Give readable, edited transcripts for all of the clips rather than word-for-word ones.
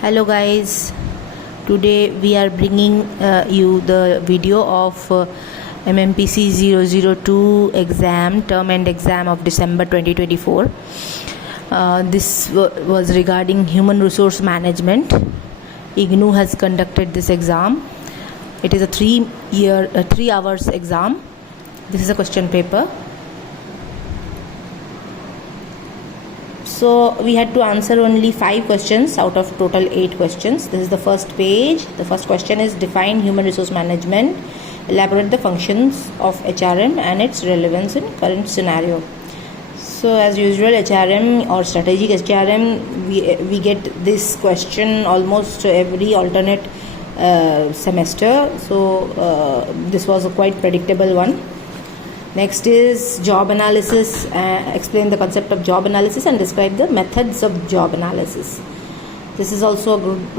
Hello guys, today we are bringing you the video of MMPC 002 exam, term end exam of December 2024. This was regarding human resource management. IGNOU has conducted this exam. It is a 3 hours exam. This is a question paper. So we had to answer only 5 questions out of total 8 questions. This is the first page. The first question is define human resource management, elaborate the functions of HRM and its relevance in current scenario. So as usual, HRM or strategic HRM, we get this question almost every alternate semester. So this was a quite predictable one. Next is job analysis. Explain the concept of job analysis and describe the methods of job analysis. This is also a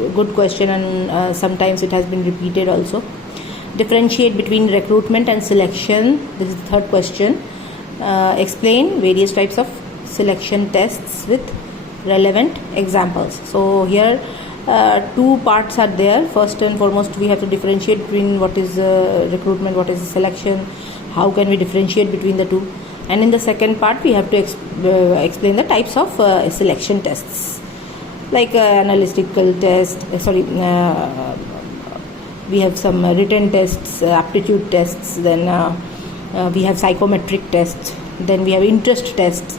good question, and sometimes it has been repeated also. Differentiate between recruitment and selection. This is the third question. Explain various types of selection tests with relevant examples. So here 2 parts are there. First and foremost, we have to differentiate between what is recruitment, what is selection. How can we differentiate between the two? And in the second part, we have to explain the types of selection tests, like analytical test. We have some written tests, aptitude tests. Then we have psychometric tests. Then we have interest tests,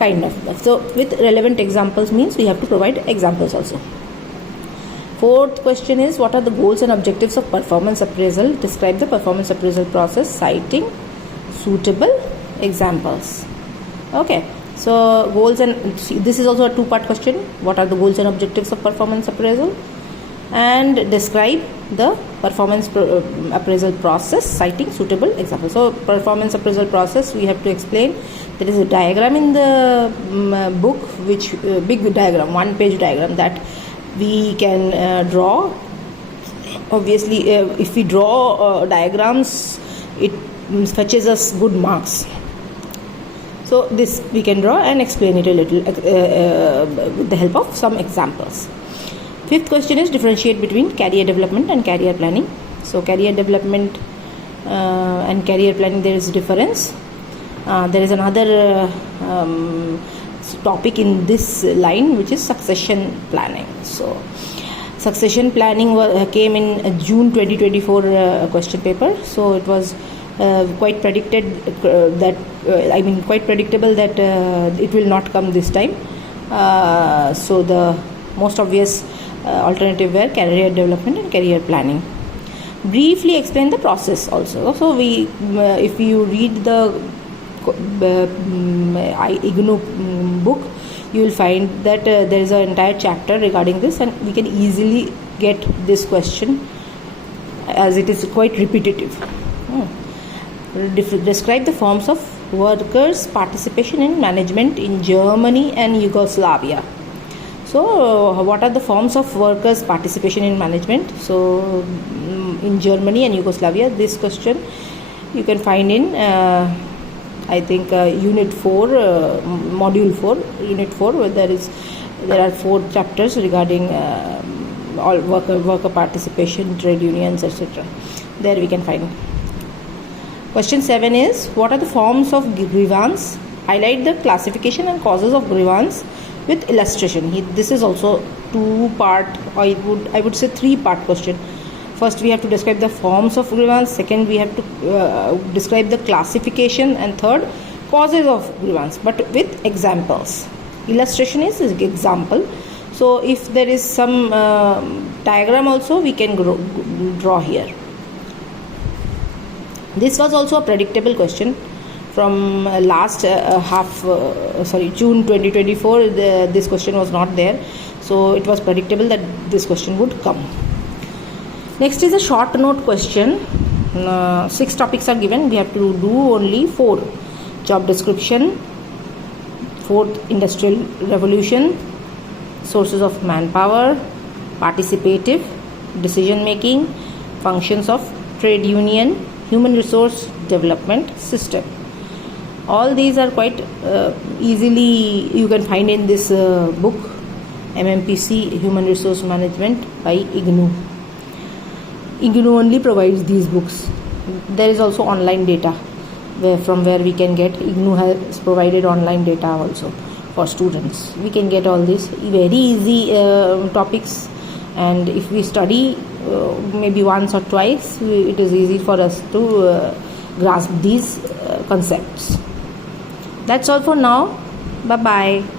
kind of. So with relevant examples means we have to provide examples also. Fourth question is, what are the goals and objectives of performance appraisal? Describe the performance appraisal process, citing suitable examples. Okay, so goals, and this is also a 2-part question. What are the goals and objectives of performance appraisal? And describe the performance appraisal process, citing suitable examples. So performance appraisal process, we have to explain. There is a diagram in the book, which big diagram, 1-page diagram, that we can draw. Obviously, if we draw diagrams, it fetches us good marks. So this we can draw and explain it a little with the help of some examples. Fifth question is differentiate between career development and career planning. So career development and career planning, there is a difference. There is another topic in this line, which is succession planning. So succession planning came in June 2024 question paper. So it was quite predicted quite predictable that it will not come this time. So the most obvious alternative were career development and career planning. Briefly explain the process also. So we if you read the IGNOU book, you will find that there is an entire chapter regarding this, and we can easily get this question as it is quite repetitive. Describe the forms of workers' participation in management in Germany and Yugoslavia. So what are the forms of workers' participation in management? So in Germany and Yugoslavia, this question you can find in I think unit 4, module 4, unit 4, where there are 4 chapters regarding all worker participation, trade unions, etc. There we can find. Question 7 is, what are the forms of grievance? Highlight the classification and causes of grievance with illustration. This is also 2-part, I would say 3-part question. First, we have to describe the forms of grievance. Second, we have to describe the classification. And third, causes of grievance, but with examples. Illustration is an example. So if there is some diagram also, we can draw here. This was also a predictable question from last June 2024. This question was not there. So it was predictable that this question would come. Next is a short note question. 6 topics are given. We have to do only 4. Job description, 4th industrial revolution, sources of manpower, participative decision making, functions of trade union, human resource development system. All these are quite easily you can find in this book, MMPC Human Resource Management by IGNOU. IGNOU only provides these books. There is also online data from where we can get. IGNOU has provided online data also for students. We can get all these very easy topics, and if we study maybe once or twice, it is easy for us to grasp these concepts. That's all for now. Bye bye.